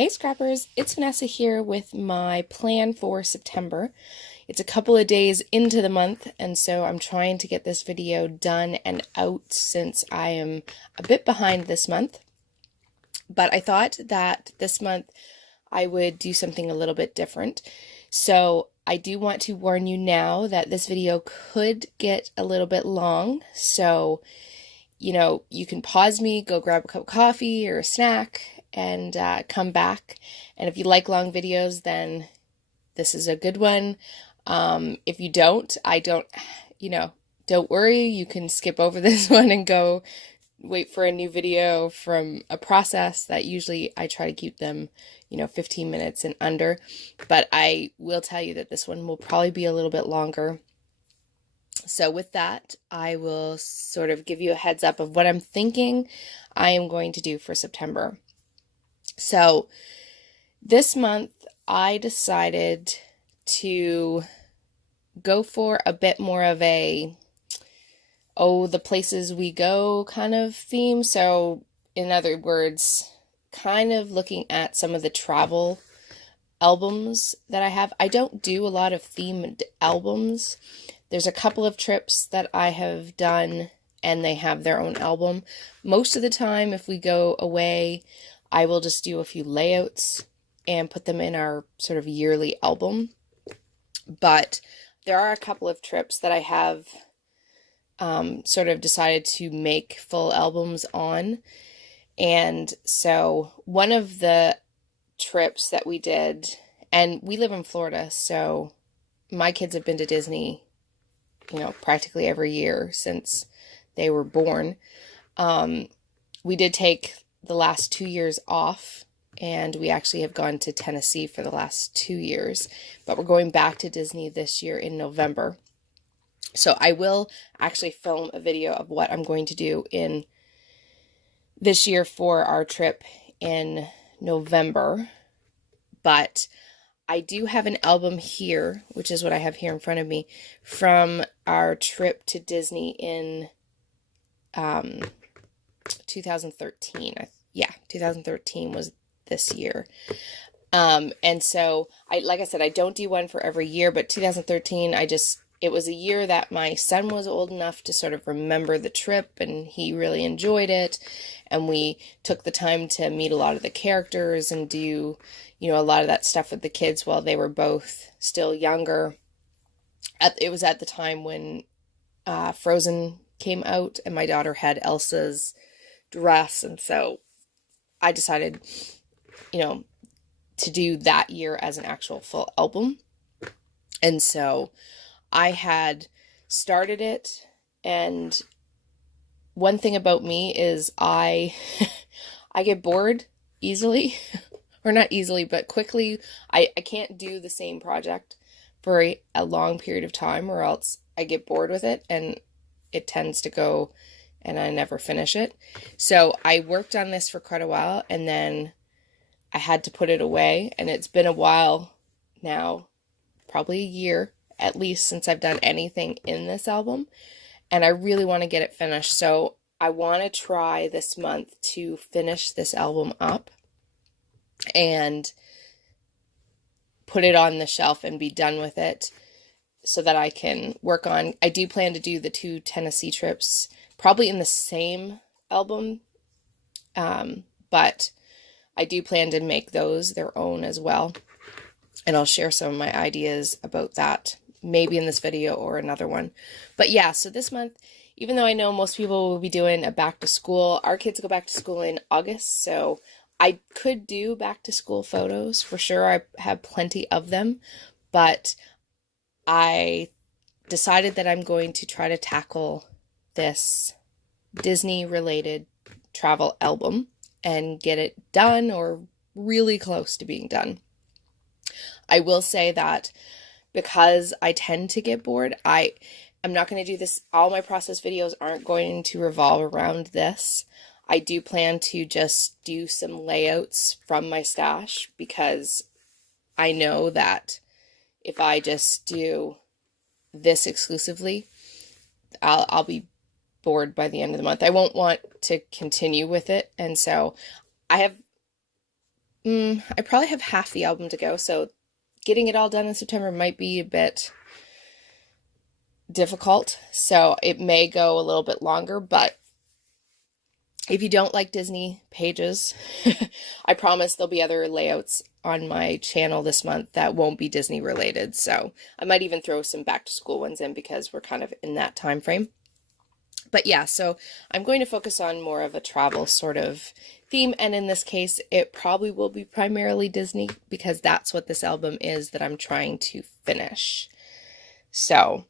Hey Scrappers, it's Vanessa here with my plan for September. It's a couple of days into the month, and so I'm trying to get this video done and out since I am a bit behind this month. But I thought that this month I would do something a little bit different. So I do want to warn you now that this video could get a little bit long. So, you can pause me, go grab a cup of coffee or a snack, and come back. And if you like long videos, then this is a good one. If you don't, don't worry. You can skip over this one and go wait for a new video from a process that usually I try to keep them, 15 minutes and under. But I will tell you that this one will probably be a little bit longer. So with that, I will sort of give you a heads up of what I'm thinking I am going to do for September. So this month I decided to go for a bit more of the places we go kind of theme. So in other words, kind of looking at some of the travel albums that I have. I don't do a lot of themed albums. There's a couple of trips that I have done and they have their own album. Most of the time, if we go away, I will just do a few layouts and put them in our sort of yearly album. But there are a couple of trips that I have sort of decided to make full albums on. And so one of the trips that we did, and we live in Florida, so my kids have been to Disney, practically every year since they were born. We did take the last 2 years off, and we actually have gone to Tennessee for the last 2 years, but we're going back to Disney this year in November. So I will actually film a video of what I'm going to do in this year for our trip in November. But I do have an album here, which is what I have here in front of me, from our trip to Disney in 2013. 2013 was this year. And so like I said, I don't do one for every year, but 2013, it was a year that my son was old enough to sort of remember the trip, and he really enjoyed it. And we took the time to meet a lot of the characters and do, a lot of that stuff with the kids while they were both still younger. It was at the time when Frozen came out, and my daughter had Elsa's dress, and so I decided, to do that year as an actual full album. And so I had started it, and one thing about me is I get bored easily, or not easily, but quickly. I can't do the same project for a long period of time, or else I get bored with it and it tends to go and I never finish it. So I worked on this for quite a while, and then I had to put it away, and it's been a while now, probably a year at least, since I've done anything in this album, and I really want to get it finished. So I want to try this month to finish this album up and put it on the shelf and be done with it so that I can work on. I do plan to do the 2 Tennessee trips probably in the same album, but I do plan to make those their own as well, and I'll share some of my ideas about that maybe in this video or another one. But yeah, so this month, even though I know most people will be doing a back to school, our kids go back to school in August, so I could do back to school photos for sure. I have plenty of them, but I decided that I'm going to try to tackle this Disney related travel album and get it done, or really close to being done. I will say that because I tend to get bored, I'm not going to do this. All my process videos aren't going to revolve around this. I do plan to just do some layouts from my stash, because I know that if I just do this exclusively, I'll be bored by the end of the month. I won't want to continue with it, and so I have I probably have half the album to go, so getting it all done in September might be a bit difficult. So it may go a little bit longer, but if you don't like Disney pages, I promise there'll be other layouts on my channel this month that won't be Disney related. So I might even throw some back to school ones in because we're kind of in that time frame. But yeah, so I'm going to focus on more of a travel sort of theme. And in this case, it probably will be primarily Disney because that's what this album is that I'm trying to finish. So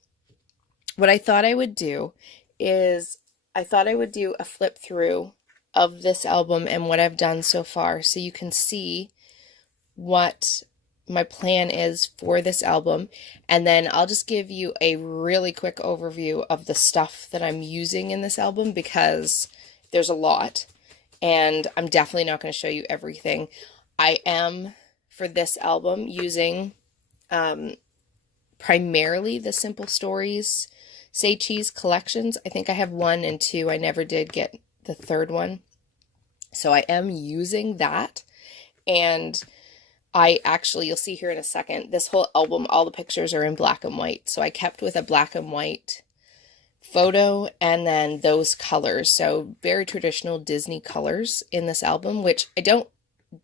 what I thought I would do is I thought I would do a flip through of this album and what I've done so far so you can see what my plan is for this album, and then I'll just give you a really quick overview of the stuff that I'm using in this album because there's a lot and I'm definitely not going to show you everything. I am for this album using primarily the Simple Stories Say Cheese collections. I think I have 1 and 2. I never did get the third one. So I am using that. And I actually, you'll see here in a second, this whole album, all the pictures are in black and white. So I kept with a black and white photo and then those colors. So very traditional Disney colors in this album, which I don't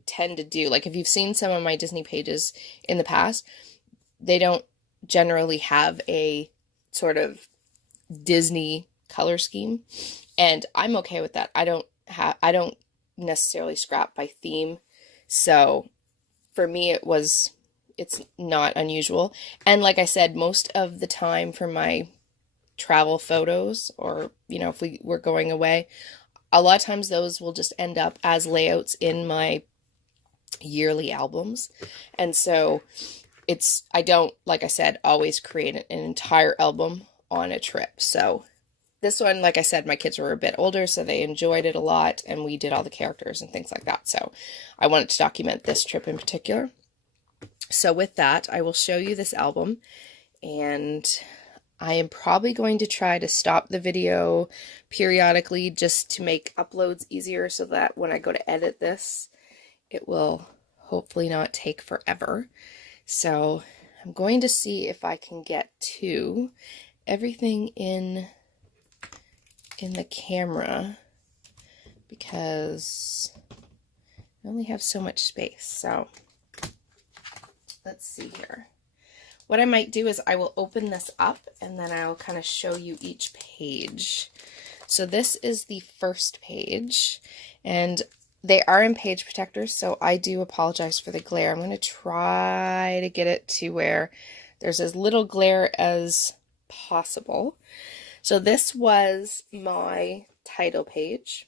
tend to do. Like if you've seen some of my Disney pages in the past, they don't generally have a sort of Disney color scheme, and I'm okay with that. I don't necessarily scrap by theme, so for me it's not unusual. And like I said, most of the time for my travel photos, or if we were going away, a lot of times those will just end up as layouts in my yearly albums. And so I don't, like I said, always create an entire album on a trip. So this one, like I said, my kids were a bit older, so they enjoyed it a lot, and we did all the characters and things like that. So I wanted to document this trip in particular. So with that, I will show you this album, and I am probably going to try to stop the video periodically just to make uploads easier so that when I go to edit this, it will hopefully not take forever. So I'm going to see if I can get to everything in the camera because I only have so much space. So let's see here. What I might do is I will open this up and then I will kind of show you each page. So this is the first page, and they are in page protectors, so I do apologize for the glare. I'm going to try to get it to where there's as little glare as possible. So this was my title page.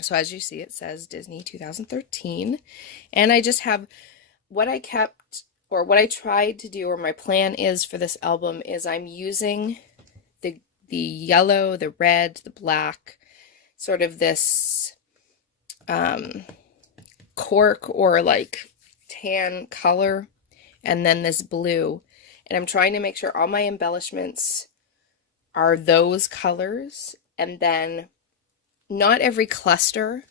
So as you see, it says Disney 2013. And I just have what I kept, or what I tried to do, or my plan is for this album, is I'm using the yellow, the red, the black, sort of this cork or like tan color, and then this blue. And I'm trying to make sure all my embellishments are those colors, and then not every cluster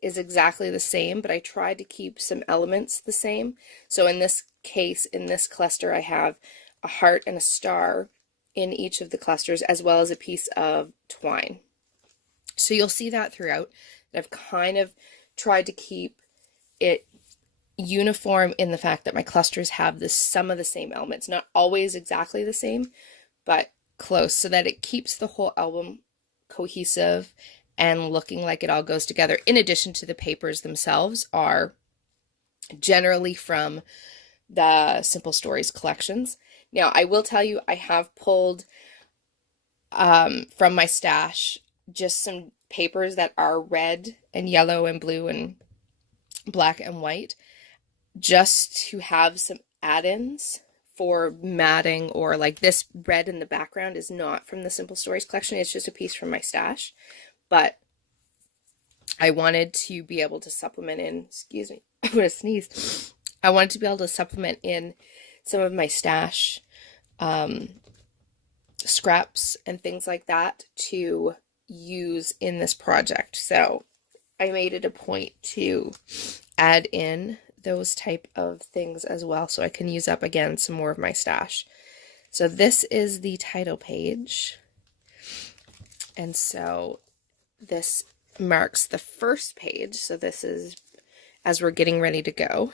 is exactly the same, but I tried to keep some elements the same. So in this case, in this cluster, I have a heart and a star in each of the clusters, as well as a piece of twine. So you'll see that throughout. I've kind of tried to keep it uniform in the fact that my clusters have some of the same elements, not always exactly the same, but close, so that it keeps the whole album cohesive and looking like it all goes together. In addition to the papers themselves are generally from the Simple Stories collections. Now, I will tell you, I have pulled from my stash just some papers that are red and yellow and blue and black and white, just to have some add-ins for matting, or like this red in the background is not from the Simple Stories collection. It's just a piece from my stash. But I wanted to be able to supplement in, excuse me, I'm going to sneeze. I wanted to be able to supplement in some of my stash scraps and things like that to use in this project. So I made it a point to add in those type of things as well so I can use up again some more of my stash. So this is the title page. And so this marks the first page. So this is as we're getting ready to go.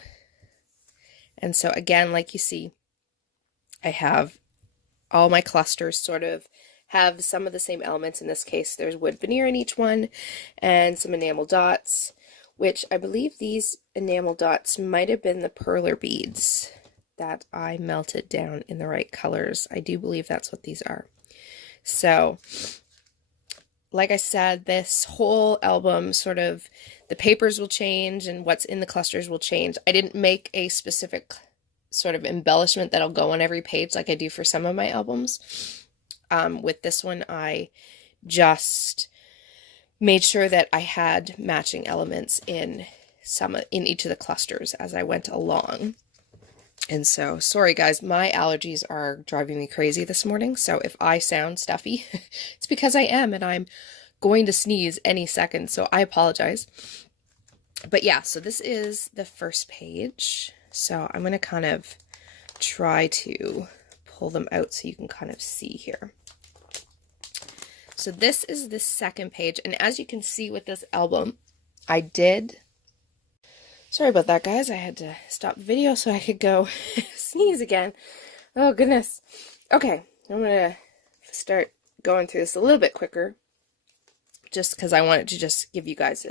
And so again, like you see, I have all my clusters sort of have some of the same elements. In this case, there's wood veneer in each one and some enamel dots, which I believe these enamel dots might have been the perler beads that I melted down in the right colors. I do believe that's what these are. So, like I said, this whole album sort of, the papers will change and what's in the clusters will change. I didn't make a specific sort of embellishment that'll go on every page like I do for some of my albums. With this one, I just made sure that I had matching elements in each of the clusters as I went along. And so, sorry guys, my allergies are driving me crazy this morning. So if I sound stuffy, it's because I am, and I'm going to sneeze any second. So I apologize. But yeah, so this is the first page. So I'm going to kind of try to pull them out so you can kind of see here. So this is the second page, and as you can see with this album, sorry about that guys, I had to stop the video so I could go sneeze again. Oh goodness. Okay, I'm gonna start going through this a little bit quicker, just because I wanted to just give you guys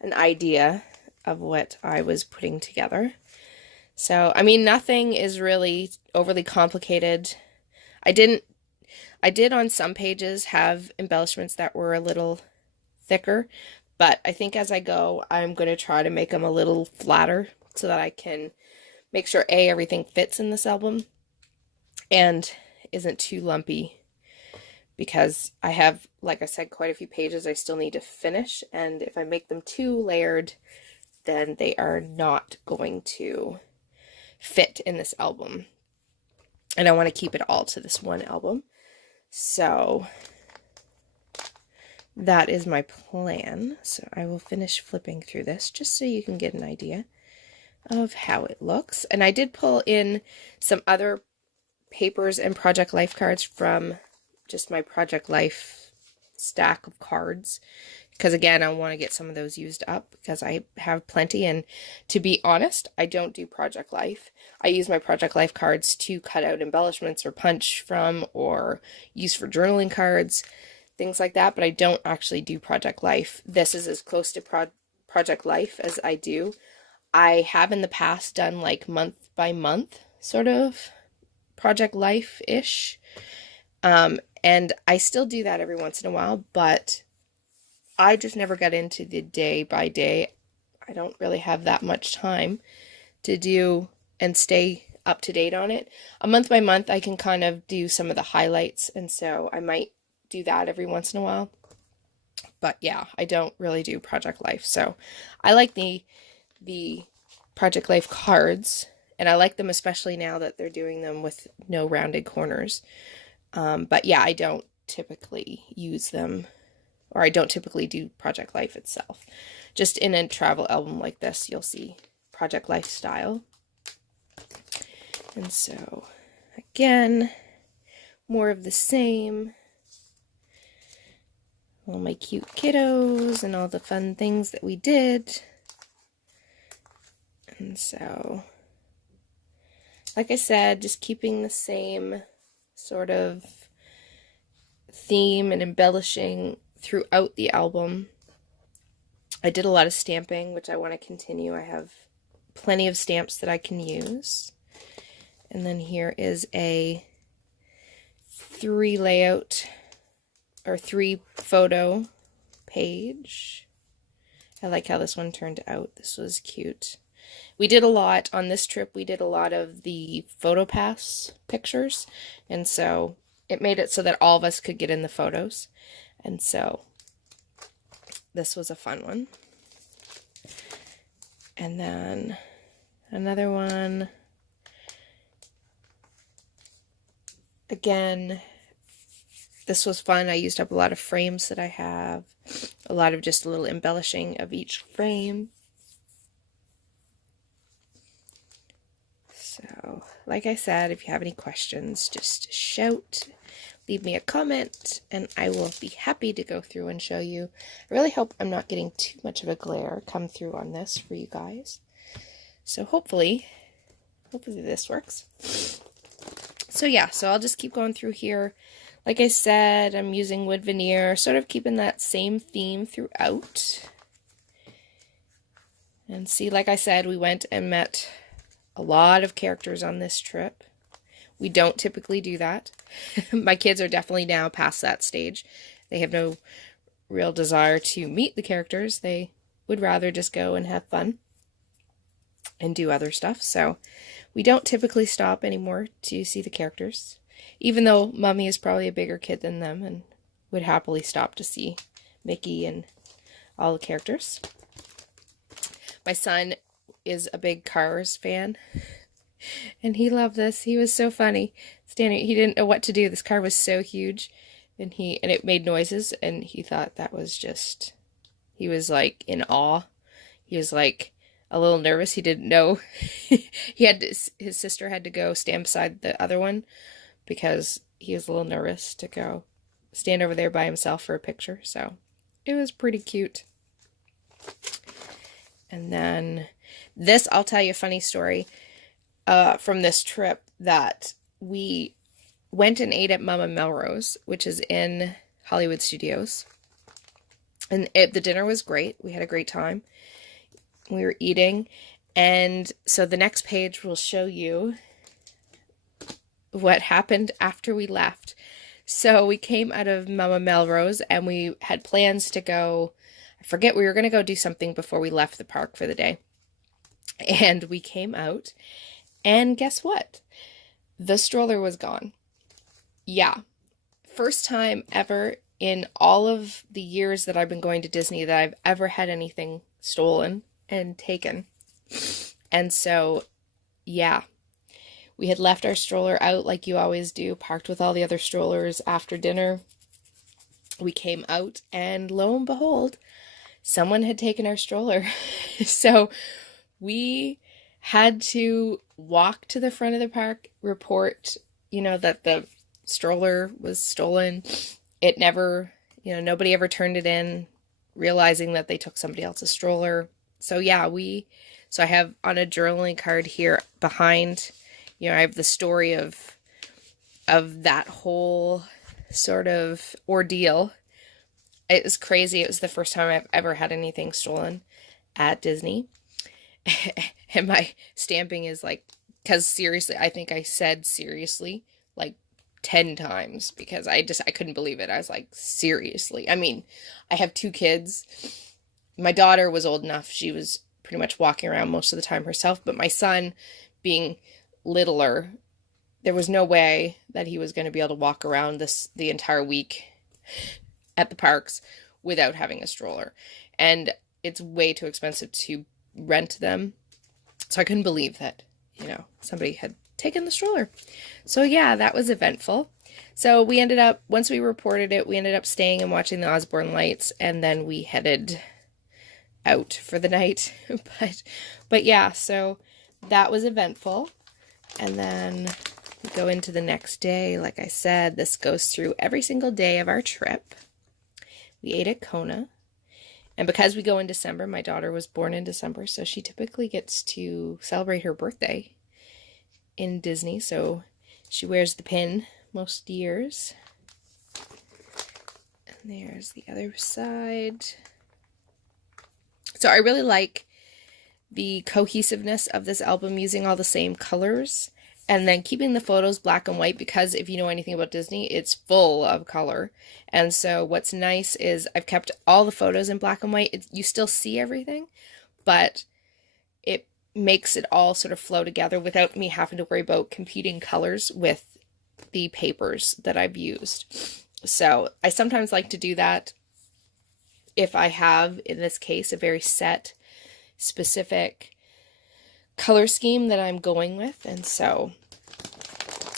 an idea of what I was putting together. So, I mean, nothing is really overly complicated. I did on some pages have embellishments that were a little thicker, but I think as I go, I'm going to try to make them a little flatter so that I can make sure everything fits in this album and isn't too lumpy, because I have, like I said, quite a few pages I still need to finish, and if I make them too layered, then they are not going to fit in this album. And I want to keep it all to this one album. So that is my plan. So I will finish flipping through this just so you can get an idea of how it looks. And I did pull in some other papers and Project Life cards from just my Project Life stack of cards, because again, I want to get some of those used up because I have plenty. And to be honest, I don't do Project Life. I use my Project Life cards to cut out embellishments or punch from, or use for journaling cards, things like that, but I don't actually do Project Life. This is as close to Project Life as I do. I have in the past done like month by month sort of Project Life-ish, and I still do that every once in a while, but I just never got into the day by day. I don't really have that much time to do and stay up to date on it. A month by month, I can kind of do some of the highlights, and so I might do that every once in a while. But yeah, I don't really do Project Life. So I like the Project Life cards, and I like them especially now that they're doing them with no rounded corners. But yeah, I don't typically use them, or I don't typically do Project Life itself. Just in a travel album like this, you'll see Project Life style. And so, again, more of the same. All my cute kiddos and all the fun things that we did. And so, like I said, just keeping the same sort of theme and embellishing throughout the album. I did a lot of stamping, which I want to continue. I have plenty of stamps that I can use. And then here is a 3 photo page. I like how this one turned out. This was cute. We did a lot on this trip. We did a lot of the PhotoPass pictures, and so it made it so that all of us could get in the photos. And so this was a fun one. And then another one. Again, this was fun. I used up a lot of frames that I have. a lot of just a little embellishing of each frame. So, like I said, if you have any questions, just shout, leave me a comment, and I will be happy to go through and show you. I really hope I'm not getting too much of a glare come through on this for you guys. So hopefully this works. So yeah, so I'll just keep going through here. Like I said, I'm using wood veneer, sort of keeping that same theme throughout. And see, like I said, we went and met a lot of characters on this trip. We don't typically do that. My kids are definitely now past that stage. They have no real desire to meet the characters. They would rather just go and have fun and do other stuff. So we don't typically stop anymore to see the characters, even though Mummy is probably a bigger kid than them and would happily stop to see Mickey and all the characters. My son is a big Cars fan, and he loved this. He was so funny. Standing, he didn't know what to do. This car was so huge, and it made noises, and he thought that was just, he was like in awe. He was like a little nervous. He didn't know. His sister had to go stand beside the other one because he was a little nervous to go stand over there by himself for a picture. So it was pretty cute. And then this, I'll tell you a funny story from this trip, that we went and ate at Mama Melrose, which is in Hollywood Studios. And the dinner was great. We had a great time. We were eating. And so the next page will show you what happened after we left. So we came out of Mama Melrose and we had plans to go, I forget, we were going to go do something before we left the park for the day. And we came out, and guess what? The stroller was gone. Yeah. First time ever in all of the years that I've been going to Disney that I've ever had anything stolen and taken. And so, yeah, we had left our stroller out like you always do, parked with all the other strollers after dinner. We came out, and lo and behold, someone had taken our stroller. So we had to walk to the front of the park, report, that the stroller was stolen. It never, nobody ever turned it in, realizing that they took somebody else's stroller. So yeah, so I have on a journaling card here behind, I have the story of that whole sort of ordeal. It was crazy. It was the first time I've ever had anything stolen at Disney. And my stamping is like, because seriously, I think I said seriously like 10 times because I couldn't believe it. I was like, seriously. I mean, I have 2 kids. My daughter was old enough. She was pretty much walking around most of the time herself. But my son, being littler, there was no way that he was going to be able to walk around the entire week at the parks without having a stroller. And it's way too expensive to rent them. So I couldn't believe that, somebody had taken the stroller. So yeah, that was eventful. So we ended up, once we reported it, we ended up staying and watching the Osborne lights, and then we headed out for the night. But yeah, so that was eventful. And then we go into the next day. Like I said, this goes through every single day of our trip. We ate at Kona. And because we go in December, my daughter was born in December, so she typically gets to celebrate her birthday in Disney. So she wears the pin most years. And there's the other side. So I really like the cohesiveness of this album, using all the same colors and then keeping the photos black and white, because if you know anything about Disney, it's full of color. And so what's nice is I've kept all the photos in black and white. You still see everything, but it makes it all sort of flow together without me having to worry about competing colors with the papers that I've used. So I sometimes like to do that if I have, in this case, a very set, specific color scheme that I'm going with. And so,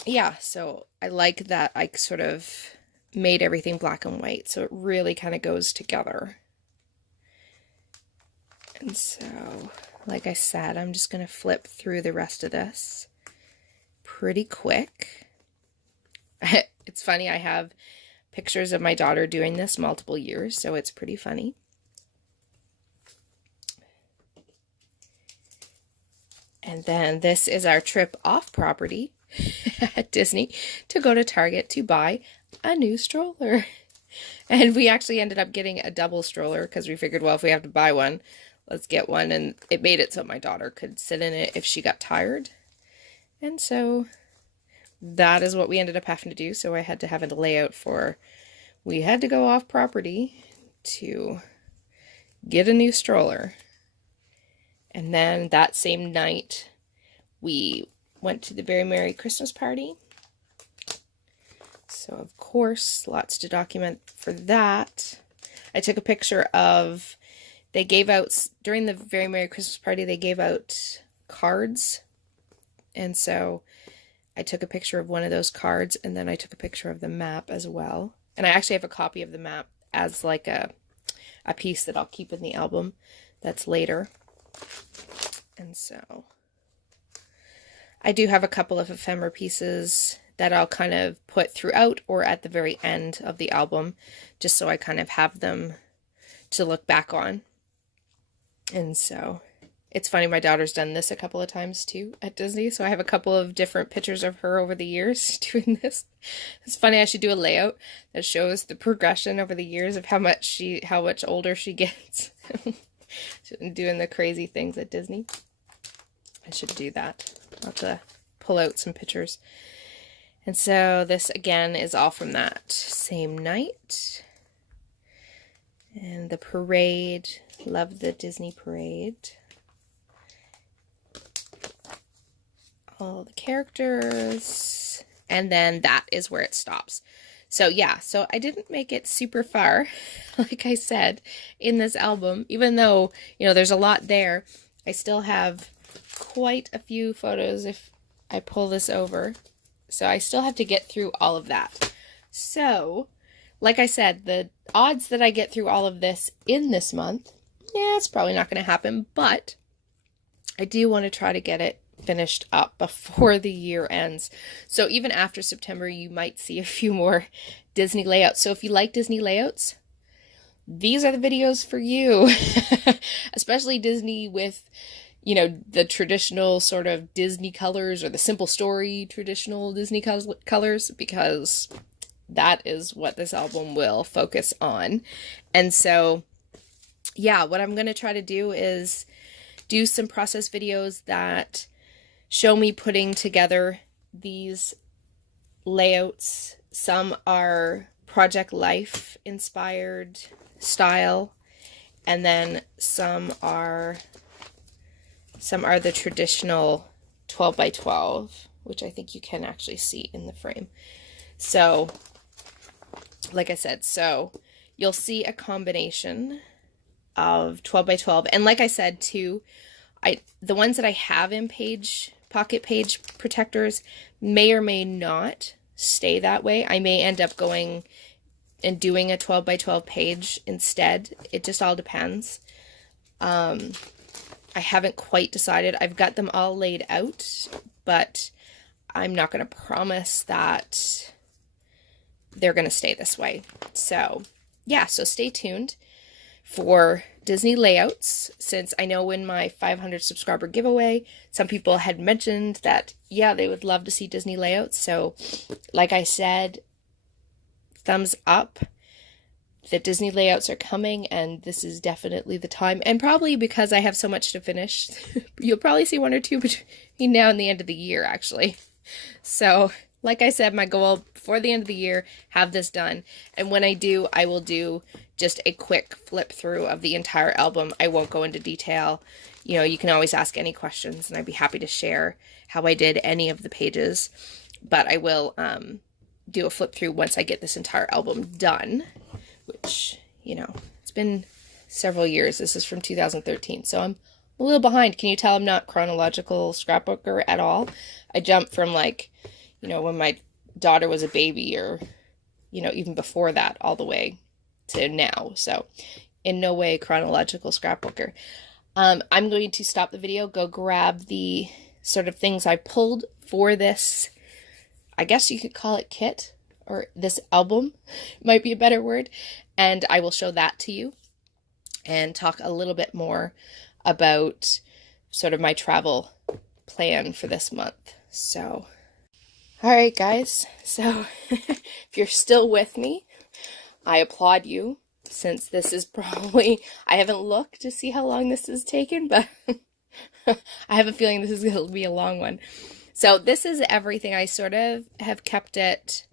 yeah, so I like that I sort of made everything black and white, so it really kind of goes together. And so, like I said, I'm just going to flip through the rest of this pretty quick. It's funny, I have pictures of my daughter doing this multiple years, so it's pretty funny. And then this is our trip off property at Disney to go to Target to buy a new stroller. And we actually ended up getting a double stroller because we figured, well, if we have to buy one, let's get one. And it made it so my daughter could sit in it if she got tired. And so that is what we ended up having to do. So I had to have a layout for, we had to go off property to get a new stroller. And then that same night, we went to the Very Merry Christmas Party. So, of course, lots to document for that. I took a picture of, they gave out, during the Very Merry Christmas Party, they gave out cards. And so I took a picture of one of those cards, and then I took a picture of the map as well. And I actually have a copy of the map as like a piece that I'll keep in the album that's later. And so I do have a couple of ephemera pieces that I'll kind of put throughout or at the very end of the album, just so I kind of have them to look back on. And so it's funny, my daughter's done this a couple of times too at Disney, so I have a couple of different pictures of her over the years doing this. It's funny, I should do a layout that shows the progression over the years of how much older she gets. Doing the crazy things at Disney. I should do that. I'll have to pull out some pictures. And so this again is all from that same night. And the parade. Love the Disney parade. All the characters. And then that is where it stops. So yeah, so I didn't make it super far, like I said, in this album. Even though, you know, there's a lot there, I still have quite a few photos if I pull this over. So I still have to get through all of that. So, like I said, the odds that I get through all of this in this month, yeah, it's probably not going to happen, but I do want to try to get it finished up before the year ends. So even after September, you might see a few more Disney layouts. So if you like Disney layouts, these are the videos for you. Especially Disney with, you know, the traditional sort of Disney colors or the Simple Story traditional Disney colors, because that is what this album will focus on. And so, yeah, what I'm going to try to do is do some process videos that show me putting together these layouts. Some are Project Life inspired style, and then some are the traditional 12 by 12, which I think you can actually see in the frame. So, like I said, so you'll see a combination of 12 by 12. And like I said too, the ones that I have in pocket page protectors may or may not stay that way. I may end up going and doing a 12 by 12 page instead. It just all depends. I haven't quite decided. I've got them all laid out, but I'm not going to promise that they're going to stay this way. So yeah, so stay tuned for Disney layouts, since I know in my 500 subscriber giveaway, some people had mentioned that, yeah, they would love to see Disney layouts. So like I said, thumbs up. The Disney layouts are coming, and this is definitely the time. And probably because I have so much to finish, you'll probably see one or two between now and the end of the year, actually. So like I said, my goal before the end of the year, have this done. And when I do, I will do just a quick flip through of the entire album. I won't go into detail. You know, you can always ask any questions, and I'd be happy to share how I did any of the pages. But I will do a flip through once I get this entire album done, which, you know, it's been several years. This is from 2013, so I'm a little behind. Can you tell I'm not chronological scrapbooker at all? I jumped from, like, you know, when my daughter was a baby, or, you know, even before that, all the way to now. So in no way chronological scrapbooker. I'm going to stop the video, go grab the sort of things I pulled for this, I guess you could call it kit, or this album might be a better word, and I will show that to you and talk a little bit more about sort of my travel plan for this month. So, all right, guys. So, if you're still with me, I applaud you, since this is probably, I haven't looked to see how long this has taken, but I have a feeling this is going to be a long one. So this is everything. I sort of have kept it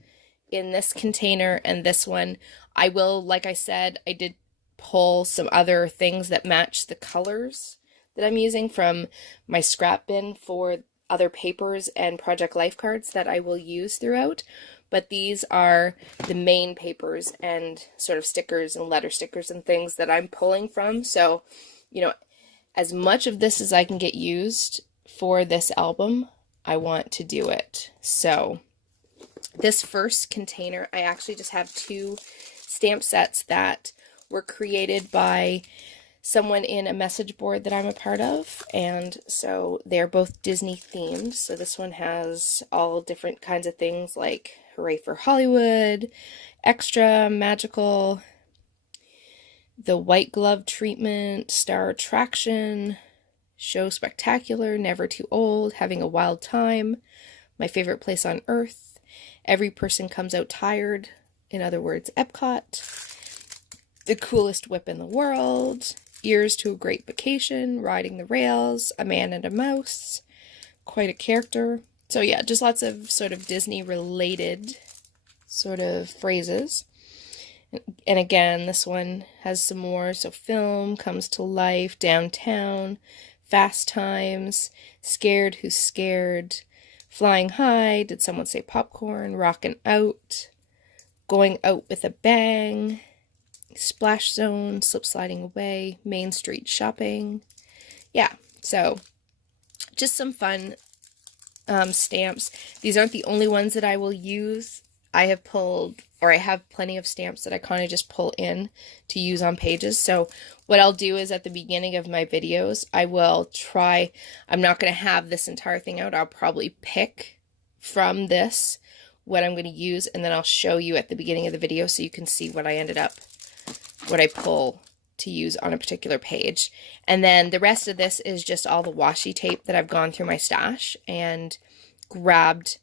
in this container and this one. I will, like I said, I did pull some other things that match the colors that I'm using from my scrap bin for other papers and Project Life cards that I will use throughout. But these are the main papers and sort of stickers and letter stickers and things that I'm pulling from. So, you know, as much of this as I can get used for this album, I want to do it. So this first container, I actually just have 2 stamp sets that were created by someone in a message board that I'm a part of, and so they're both Disney themed. So this one has all different kinds of things like Hooray for Hollywood, Extra, Magical, The White Glove Treatment, Star Attraction, Show Spectacular, Never Too Old, Having a Wild Time, My Favorite Place on Earth, Every Person Comes Out Tired, in other words, Epcot, The Coolest Whip in the World, Ears to a Great Vacation, Riding the Rails, A Man and a Mouse, Quite a Character. So yeah, just lots of sort of Disney related sort of phrases. And again, this one has some more. So Film, Comes to Life, Downtown, Fast Times, Scared Who's Scared, Flying High, Did Someone Say Popcorn, Rockin' Out, Going Out with a Bang, Splash Zone, Slip Sliding Away, Main Street Shopping. Yeah, so just some fun stamps. These aren't the only ones that I will use. I have plenty of stamps that I kind of just pull in to use on pages. So what I'll do is at the beginning of my videos, I will try, I'm not going to have this entire thing out. I'll probably pick from this what I'm going to use, and then I'll show you at the beginning of the video so you can see what I pull to use on a particular page. And then the rest of this is just all the washi tape that I've gone through my stash and grabbed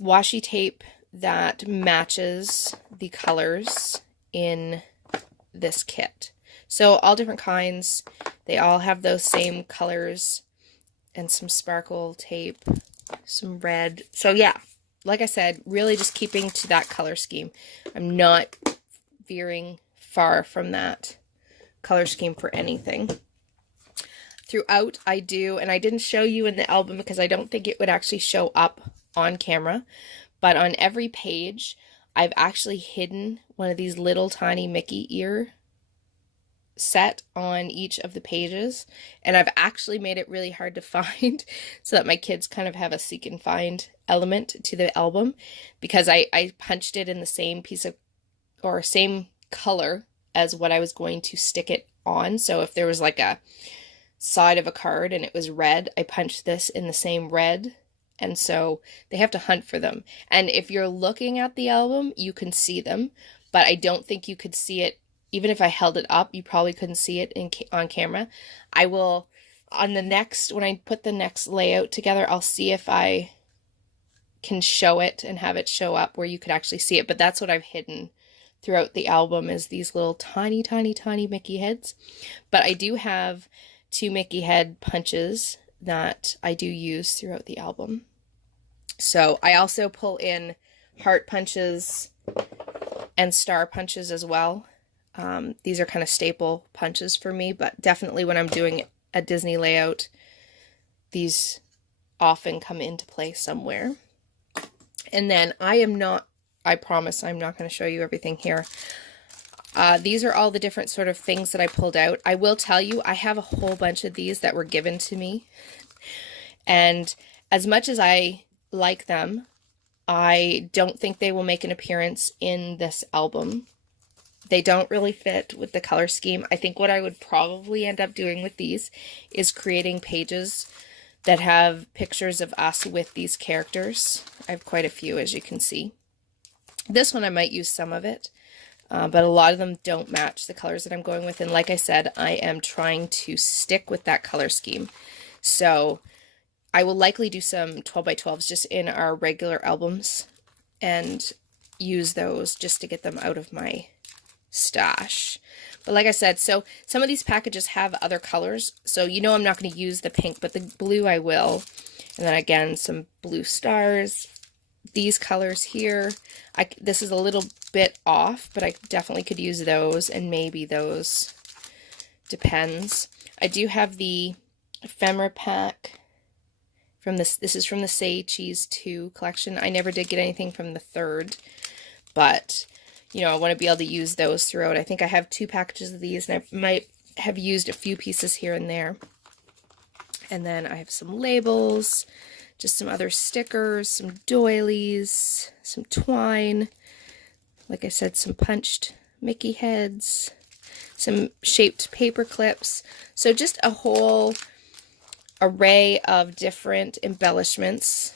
washi tape that matches the colors in this kit. So all different kinds, they all have those same colors, and some sparkle tape, some red. So yeah, like I said, really just keeping to that color scheme. I'm not veering far from that color scheme for anything. Throughout I do, and I didn't show you in the album because I don't think it would actually show up on camera, but on every page I've actually hidden one of these little tiny Mickey ear set on each of the pages, and I've actually made it really hard to find so that my kids kind of have a seek and find element to the album, because I punched it in the same piece of, or same color as what I was going to stick it on. So if there was like a side of a card and it was red, I punched this in the same red, and so they have to hunt for them. And if you're looking at the album, you can see them, but I don't think you could see it. Even if I held it up, you probably couldn't see it on camera. I will, on the next, when I put the next layout together, I'll see if I can show it and have it show up where you could actually see it. But that's what I've hidden throughout the album, is these little tiny, tiny, tiny Mickey heads. But I do have 2 Mickey head punches that I do use throughout the album. So I also pull in heart punches and star punches as well. These are kind of staple punches for me, but definitely when I'm doing a Disney layout, these often come into play somewhere. And then I promise I'm not going to show you everything here. These are all the different sort of things that I pulled out. I will tell you, I have a whole bunch of these that were given to me. And as much as I like them, I don't think they will make an appearance in this album. They don't really fit with the color scheme. I think what I would probably end up doing with these is creating pages that have pictures of us with these characters. I have quite a few, as you can see. This one I might use some of it, but a lot of them don't match the colors that I'm going with. And like I said, I am trying to stick with that color scheme. So I will likely do some 12 by 12s just in our regular albums and use those just to get them out of my stash. But like I said, so some of these packages have other colors, so you know I'm not going to use the pink, but the blue I will. And then again, some blue stars. These colors here, this is a little bit off, but I definitely could use those, and maybe those. Depends. I do have the ephemera pack from this. This is from the Say Cheese 2 collection. I never did get anything from the third, but you know, I want to be able to use those throughout. I think I have 2 packages of these, and I might have used a few pieces here and there. And then I have some labels, just some other stickers, some doilies, some twine. Like I said, some punched Mickey heads, some shaped paper clips. So just a whole array of different embellishments.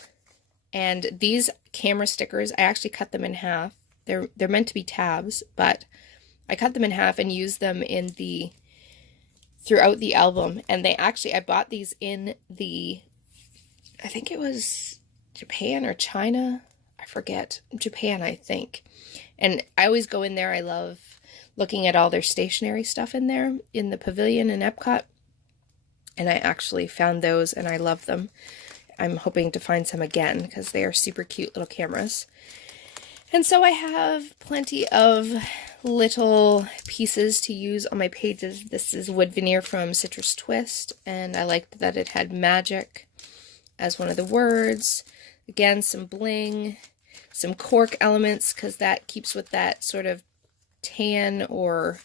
And these camera stickers, I actually cut them in half. They're meant to be tabs, but I cut them in half and used them in throughout the album. And I bought these in I think it was Japan or China. I forget. Japan, I think. And I always go in there. I love looking at all their stationery stuff in there in the pavilion in Epcot. And I actually found those and I love them. I'm hoping to find some again because they are super cute little cameras. And so I have plenty of little pieces to use on my pages. This is wood veneer from Citrus Twist, and I liked that it had magic as one of the words. Again, some bling, some cork elements, because that keeps with that sort of tan or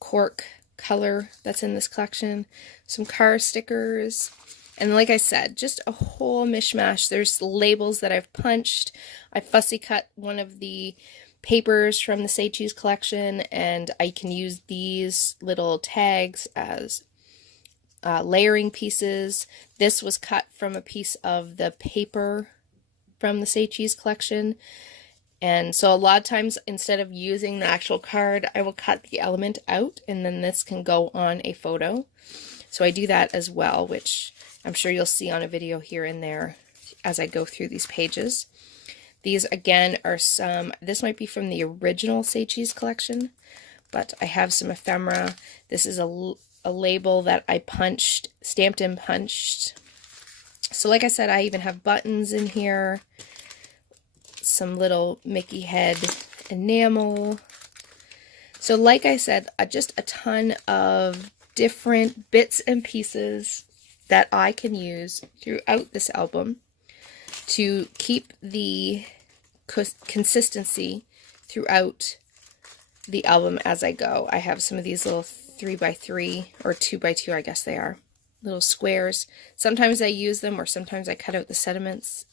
cork color that's in this collection. Some car stickers. And like I said, just a whole mishmash. There's labels that I've punched. I fussy cut one of the papers from the Say Cheese collection, and I can use these little tags as layering pieces. This was cut from a piece of the paper from the Say Cheese collection. And so a lot of times, instead of using the actual card, I will cut the element out, and then this can go on a photo. So I do that as well, which I'm sure you'll see on a video here and there as I go through these pages. These, again, are this might be from the original Say Cheese collection, but I have some ephemera. This is a label that I stamped and punched. So like I said, I even have buttons in here, some little Mickey head enamel. So like I said, just a ton of different bits and pieces that I can use throughout this album to keep the consistency throughout the album as I go. I have some of these little 3x3 or 2x2, I guess they are, little squares. Sometimes I use them, or sometimes I cut out the sentiments,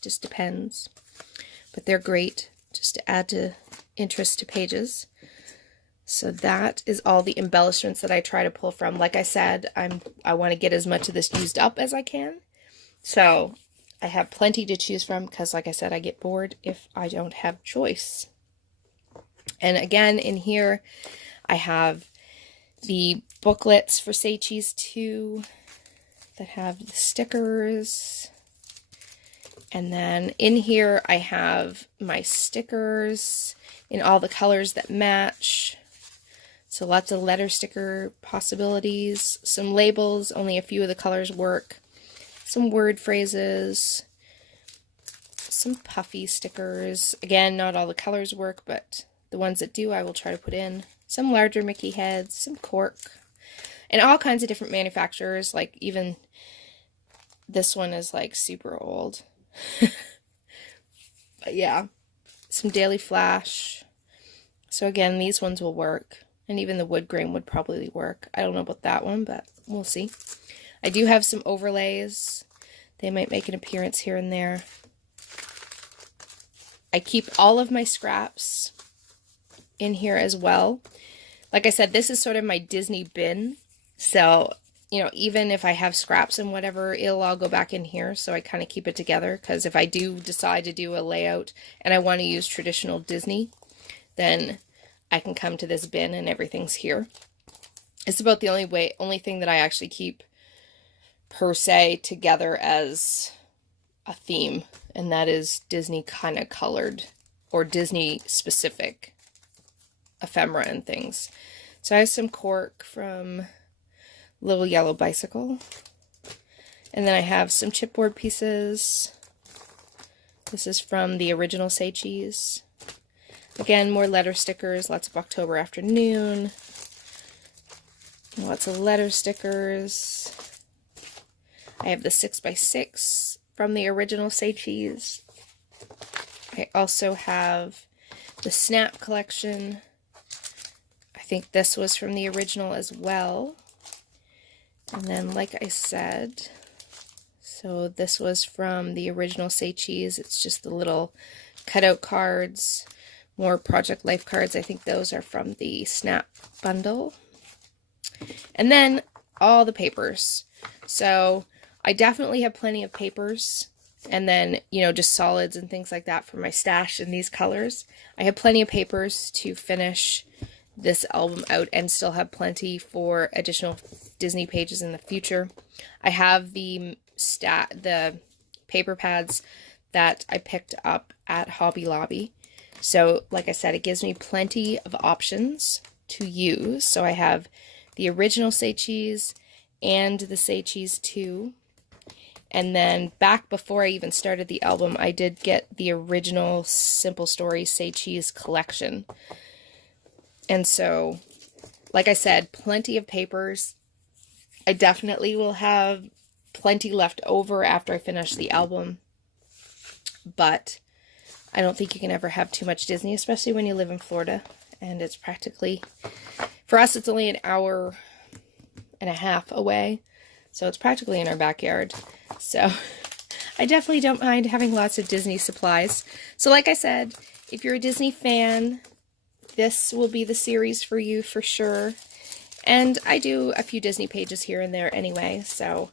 just depends. But they're great just to add to interest to pages. So that is all the embellishments that I try to pull from. Like I said, I want to get as much of this used up as I can. So I have plenty to choose from because, like I said, I get bored if I don't have choice. And again, in here, I have the booklets for Say Cheese 2 that have the stickers. And then in here, I have my stickers in all the colors that match. So lots of letter sticker possibilities, some labels, only a few of the colors work, some word phrases, some puffy stickers. Again, not all the colors work, but the ones that do I will try to put in. Some larger Mickey heads, some cork, and all kinds of different manufacturers. Like even this one is like super old. But yeah, some Daily Flash. So again, these ones will work. And even the wood grain would probably work. I don't know about that one, but we'll see. I do have some overlays. They might make an appearance here and there. I keep all of my scraps in here as well. Like I said, this is sort of my Disney bin. So, you know, even if I have scraps and whatever, it'll all go back in here. So I kind of keep it together, because if I do decide to do a layout and I want to use traditional Disney, then I can come to this bin and everything's here. It's about the only thing that I actually keep per se together as a theme, and that is Disney kind of colored or Disney specific ephemera and things. So I have some cork from Little Yellow Bicycle, and then I have some chipboard pieces. This is from the original Say Cheese. Again, more letter stickers, lots of October Afternoon, lots of letter stickers. I have the 6x6 from the original Say Cheese. I also have the Snap collection. I think this was from the original as well. And then, like I said, so this was from the original Say Cheese. It's just the little cutout cards, more Project Life cards. I think those are from the Snap bundle. And then all the papers. So I definitely have plenty of papers, and then, you know, just solids and things like that for my stash in these colors. I have plenty of papers to finish this album out and still have plenty for additional Disney pages in the future. I have the paper pads that I picked up at Hobby Lobby. So, like I said, it gives me plenty of options to use. So I have the original Say Cheese and the Say Cheese 2. And then back before I even started the album, I did get the original Simple Stories Say Cheese collection. And so, like I said, plenty of papers. I definitely will have plenty left over after I finish the album. But I don't think you can ever have too much Disney, especially when you live in Florida. And it's practically, for us, it's only an hour and a half away. So it's practically in our backyard. So I definitely don't mind having lots of Disney supplies. So like I said, if you're a Disney fan, this will be the series for you for sure. And I do a few Disney pages here and there anyway, so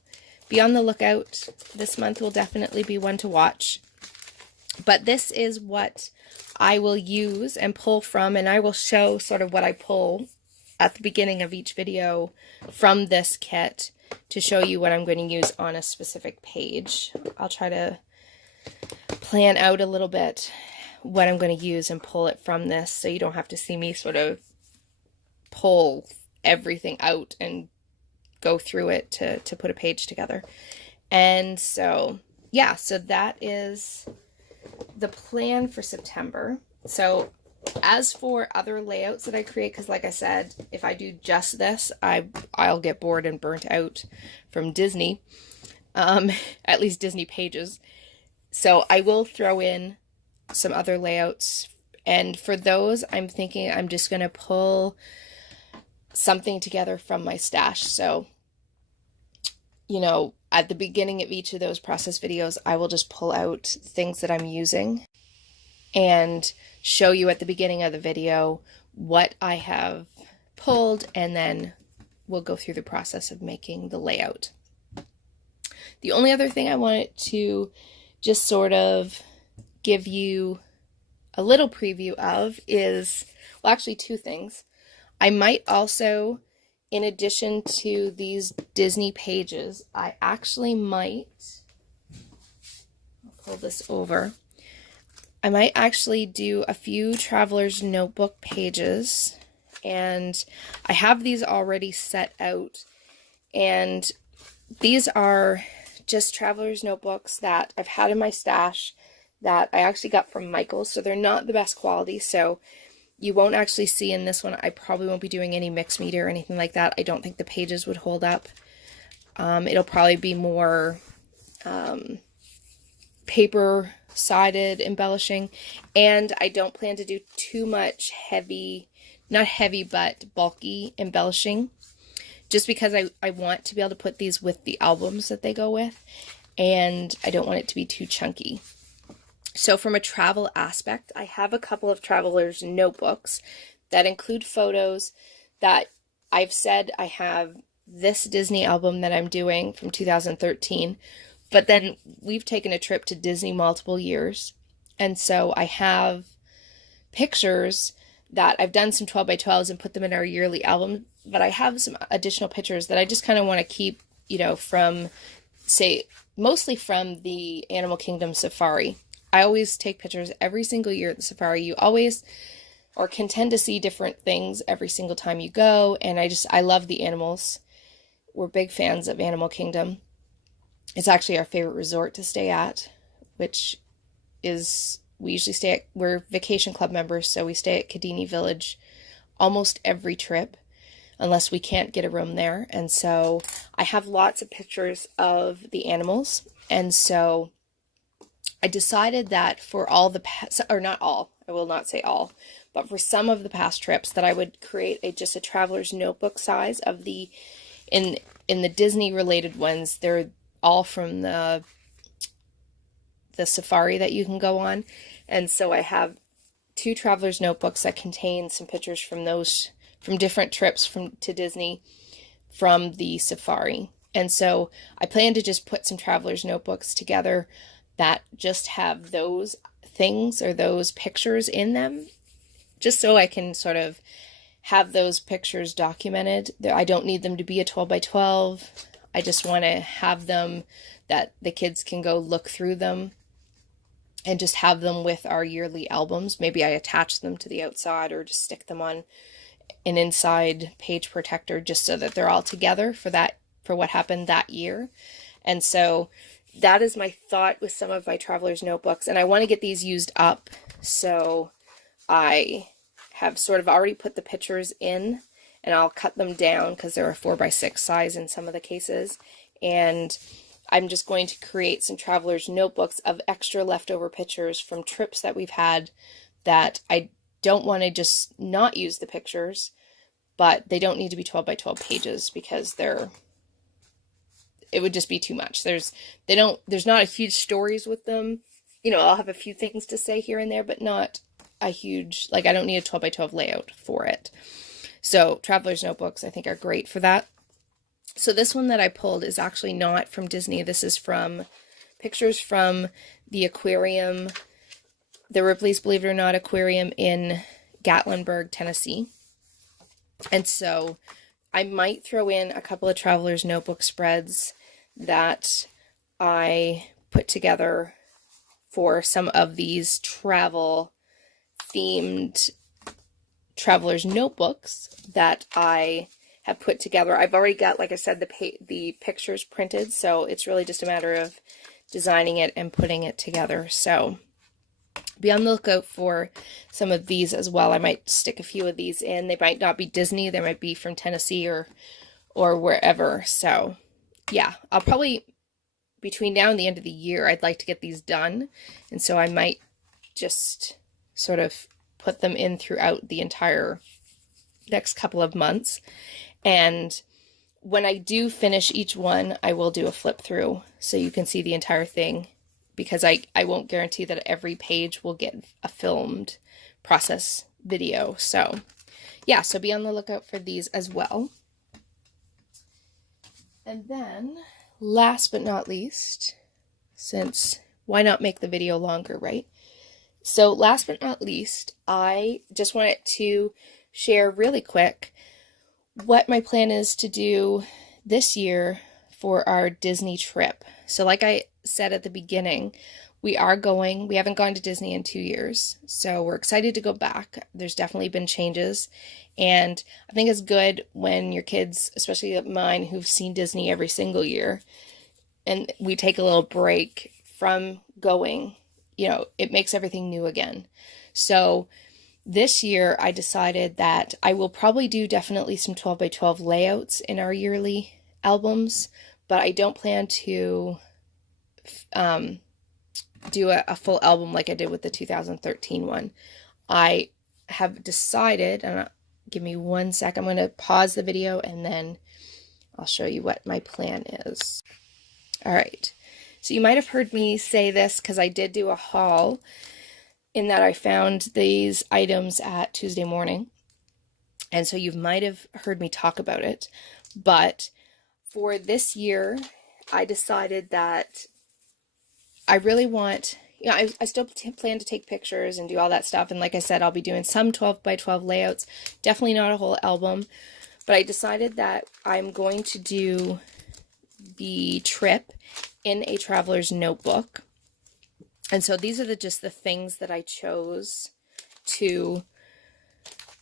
be on the lookout. This month will definitely be one to watch. But this is what I will use and pull from, and I will show sort of what I pull at the beginning of each video from this kit to show you what I'm going to use on a specific page. I'll try to plan out a little bit what I'm going to use and pull it from this, so you don't have to see me sort of pull everything out and go through it to put a page together. And so, yeah, so that is the plan for September. So as for other layouts that I create, because like I said, if I do just this, I'll get bored and burnt out from Disney, at least Disney pages. So I will throw in some other layouts, and for those, I'm thinking I'm just going to pull something together from my stash. So, you know, at the beginning of each of those process videos, I will just pull out things that I'm using and show you at the beginning of the video what I have pulled, and then we'll go through the process of making the layout. The only other thing I wanted to just sort of give you a little preview of is, well, actually two things. I might also, in addition to these Disney pages, I actually might, I'll pull this over, I might actually do a few Traveler's Notebook pages, and I have these already set out, and these are just Traveler's Notebooks that I've had in my stash that I actually got from Michaels, so they're not the best quality, so you won't actually see in this one. I probably won't be doing any mixed media or anything like that. I don't think the pages would hold up. It'll probably be more paper-sided embellishing, and I don't plan to do too much heavy, not heavy, but bulky embellishing, just because I want to be able to put these with the albums that they go with, and I don't want it to be too chunky. So from a travel aspect, I have a couple of travelers' notebooks that include photos that I've said I have this Disney album that I'm doing from 2013, but then we've taken a trip to Disney multiple years. And so I have pictures that I've done some 12 by 12s and put them in our yearly album, but I have some additional pictures that I just kind of want to keep, from, say, mostly from the Animal Kingdom Safari. I always take pictures every single year at the safari. You always or can tend to see different things every single time you go, and I love the animals. We're big fans of Animal Kingdom. It's actually our favorite resort to stay at, which is, we usually we're Vacation Club members, so we stay at Kadini Village almost every trip, unless we can't get a room there. And so I have lots of pictures of the animals, and so I decided that for all the past, or not all, I will not say all, but for some of the past trips that I would create just a traveler's notebook size of in the Disney related ones. They're all from the safari that you can go on. And so I have 2 traveler's notebooks that contain some pictures from different trips to Disney from the safari. And so I plan to just put some traveler's notebooks together that just have those things or those pictures in them, just so I can sort of have those pictures documented. I don't need them to be a 12 by 12. I just want to have them that the kids can go look through them and just have them with our yearly albums. Maybe I attach them to the outside or just stick them on an inside page protector just so that they're all together for what happened that year. And so that is my thought with some of my traveler's notebooks, and I want to get these used up, so I have sort of already put the pictures in, and I'll cut them down because they're a 4x6 size in some of the cases, and I'm just going to create some traveler's notebooks of extra leftover pictures from trips that we've had that I don't want to just not use the pictures, but they don't need to be 12 by 12 pages because it would just be too much. There's not a huge stories with them. I'll have a few things to say here and there, but not a huge, I don't need a 12 by 12 layout for it. So traveler's notebooks I think are great for that. So this one that I pulled is actually not from Disney. This is from pictures from the aquarium, the Ripley's Believe It or Not aquarium in Gatlinburg, Tennessee. And so I might throw in a couple of traveler's notebook spreads that I put together for some of these travel themed traveler's notebooks that I have put together. I've already got, like I said, the pictures printed, so it's really just a matter of designing it and putting it together. So be on the lookout for some of these as well. I might stick a few of these in. They might not be Disney. They might be from Tennessee or wherever. So yeah, I'll probably, between now and the end of the year, I'd like to get these done. And so I might just sort of put them in throughout the entire next couple of months. And when I do finish each one, I will do a flip through so you can see the entire thing, because I won't guarantee that every page will get a filmed process video. So yeah, so be on the lookout for these as well. And then last but not least, since why not make the video longer, right? So last but not least, I just wanted to share really quick what my plan is to do this year for our Disney trip. So like I said at the beginning, we haven't gone to Disney in 2 years, so we're excited to go back. There's definitely been changes, and I think it's good when your kids, especially mine who've seen Disney every single year, and we take a little break from going, it makes everything new again. So this year I decided that I will probably do definitely some 12 by 12 layouts in our yearly albums, but I don't plan to do a full album like I did with the 2013 one. I have decided, and give me 1 sec, I'm going to pause the video and then I'll show you what my plan is. All right, So you might have heard me say this because I did do a haul in that I found these items at Tuesday Morning. And so you might have heard me talk about it. But for this year, I decided that I really want, I still plan to take pictures and do all that stuff. And like I said, I'll be doing some 12 by 12 layouts, definitely not a whole album. But I decided that I'm going to do the trip in a traveler's notebook. And so these are just the things that I chose to,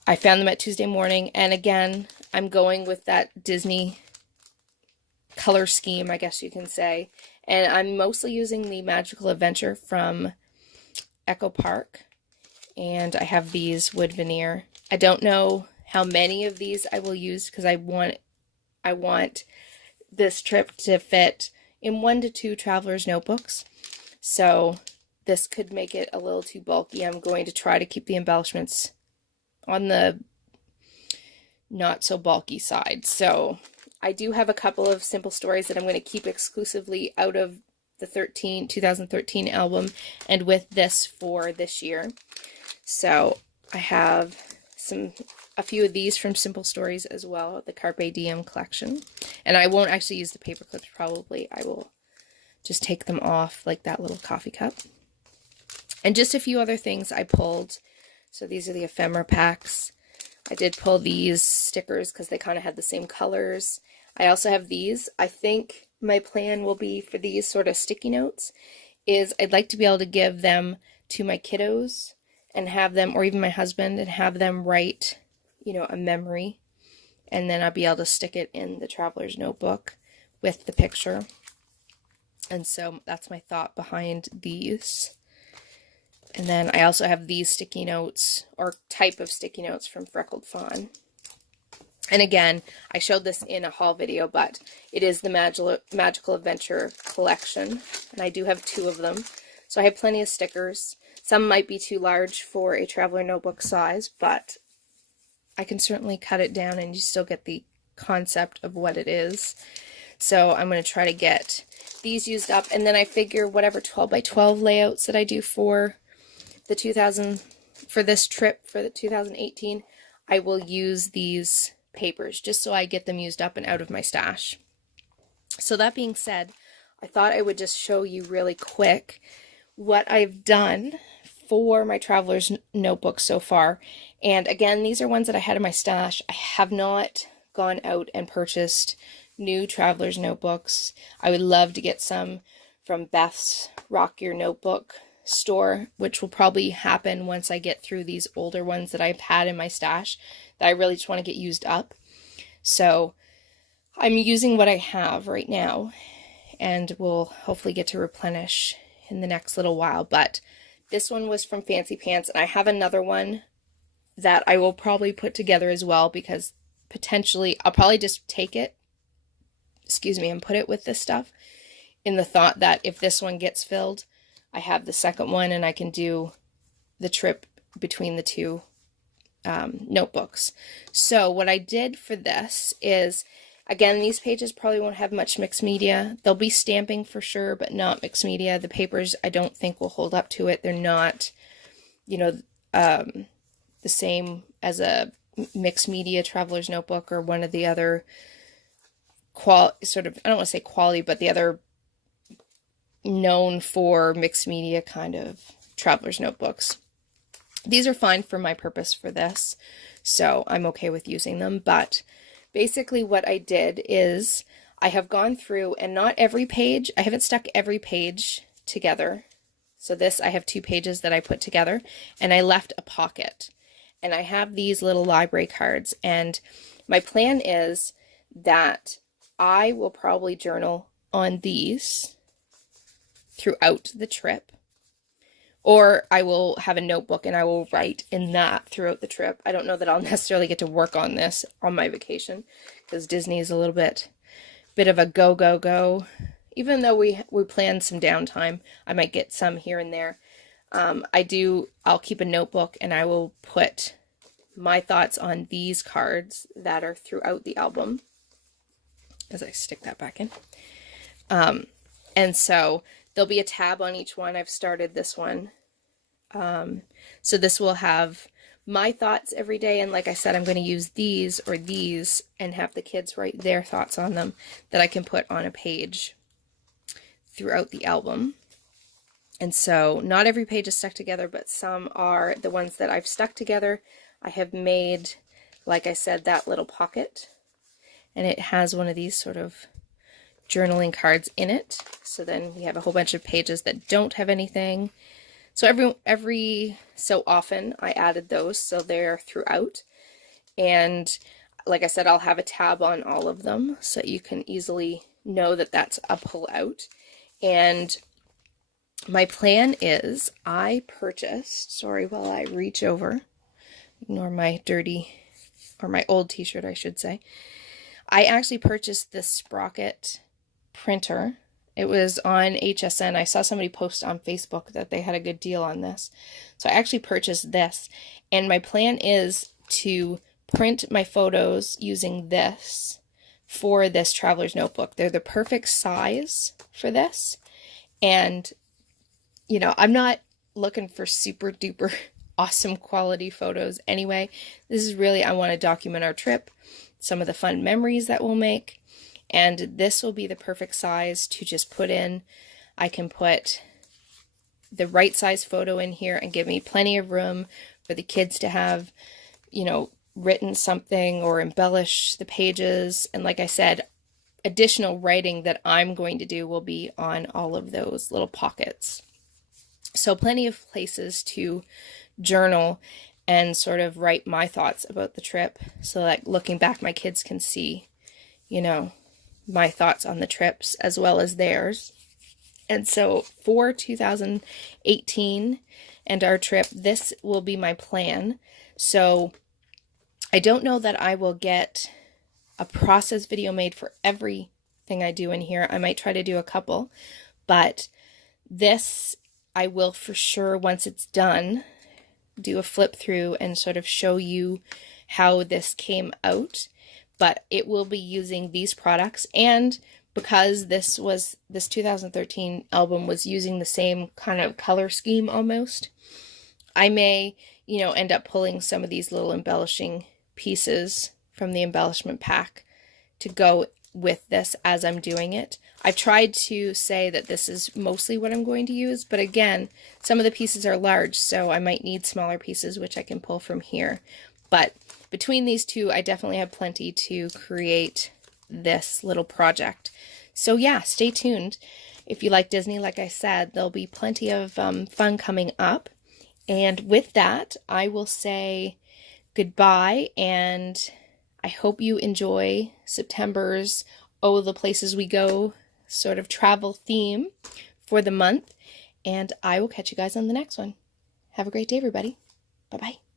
I found them at Tuesday Morning. And again, I'm going with that Disney color scheme, I guess you can say. And I'm mostly using the Magical Adventure from Echo Park. And I have these wood veneer. I don't know how many of these I will use because I want this trip to fit in 1 to 2 traveler's notebooks. So this could make it a little too bulky. I'm going to try to keep the embellishments on the not so bulky side. So I do have a couple of simple stories that I'm going to keep exclusively out of the 2013 album and with this for this year. So I have a few of these from Simple Stories as well, the Carpe Diem collection. And I won't actually use the paper clips probably. I will just take them off like that little coffee cup. And just a few other things I pulled. So these are the ephemera packs. I did pull these stickers because they kind of had the same colors. I also have these. I think my plan will be for these sort of sticky notes is I'd like to be able to give them to my kiddos and have them, or even my husband, and have them write, a memory. And then I'll be able to stick it in the traveler's notebook with the picture. And so that's my thought behind these. And then I also have these sticky notes, or type of sticky notes from Freckled Fawn. And again, I showed this in a haul video, but it is the Magical Adventure collection. And I do have 2 of them. So I have plenty of stickers. Some might be too large for a traveler notebook size, but I can certainly cut it down and you still get the concept of what it is. So I'm going to try to get these used up. And then I figure whatever 12 by 12 layouts that I do for this trip for the 2018, I will use these papers just so I get them used up and out of my stash. So that being said, I thought I would just show you really quick what I've done for my traveler's notebook so far. And again, these are ones that I had in my stash. I have not gone out and purchased new traveler's notebooks. I would love to get some from Beth's Rock Your Notebook store, which will probably happen once I get through these older ones that I've had in my stash that I really just want to get used up. So I'm using what I have right now and will hopefully get to replenish in the next little while. But this one was from Fancy Pants, and I have another one that I will probably put together as well because potentially I'll probably just take it, and put it with this stuff in the thought that if this one gets filled, I have the second one and I can do the trip between the 2 notebooks. So what I did for this is, again, these pages probably won't have much mixed media. They'll be stamping for sure, but not mixed media. The papers I don't think will hold up to it. They're not, the same as a mixed media traveler's notebook or one of the other I don't want to say quality, but the other known for mixed media kind of traveler's notebooks. These are fine for my purpose for this, so I'm okay with using them. But basically what I did is I have gone through, and not every page, I haven't stuck every page together. So I have 2 pages that I put together, and I left a pocket. And I have these little library cards, and my plan is that I will probably journal on these throughout the trip, or I will have a notebook and I will write in that throughout the trip. I don't know that I'll necessarily get to work on this on my vacation because Disney is a little bit of a go. Even though we planned some downtime, I might get some here and there. I'll keep a notebook and I will put my thoughts on these cards that are throughout the album as I stick that back in. And so there'll be a tab on each one. I've started this one. So this will have my thoughts every day. And like I said, I'm going to use these or these and have the kids write their thoughts on them that I can put on a page throughout the album. And so not every page is stuck together, but some are. The ones that I've stuck together, I have made, like I said, that little pocket. And it has one of these sort of journaling cards in it. So then we have a whole bunch of pages that don't have anything. So every so often I added those, so they're throughout. And like I said, I'll have a tab on all of them so you can easily know that that's a pull out. And my plan is I purchased, sorry, while I reach over, ignore my dirty, or my old t-shirt, I should say. I actually purchased this Sprocket printer. It was on HSN. I saw somebody post on Facebook that they had a good deal on this. So I actually purchased this. And my plan is to print my photos using this for this traveler's notebook. They're the perfect size for this. And, you know, I'm not looking for super duper awesome quality photos anyway. This is really, I want to document our trip, some of the fun memories that we'll make. And this will be the perfect size to just put in. I can put the right size photo in here and give me plenty of room for the kids to have, you know, written something or embellish the pages. And like I said, additional writing that I'm going to do will be on all of those little pockets. So plenty of places to journal and sort of write my thoughts about the trip so that looking back, my kids can see, you know, my thoughts on the trips as well as theirs. And so for 2018 and our trip, this will be my plan. So I don't know that I will get a process video made for everything I do in here. I might try to do a couple, but this I will for sure, once it's done, do a flip through and sort of show you how this came out. But it will be using these products, and because this 2013 album was using the same kind of color scheme almost, I may, you know, end up pulling some of these little embellishing pieces from the embellishment pack to go with this as I'm doing it. I've tried to say that this is mostly what I'm going to use, but again, some of the pieces are large, so I might need smaller pieces, which I can pull from here. But between these two, I definitely have plenty to create this little project. So yeah, stay tuned. If you like Disney, like I said, there'll be plenty of fun coming up. And with that, I will say goodbye, and I hope you enjoy September's Oh, the Places We Go sort of travel theme for the month. And I will catch you guys on the next one. Have a great day, everybody. Bye-bye.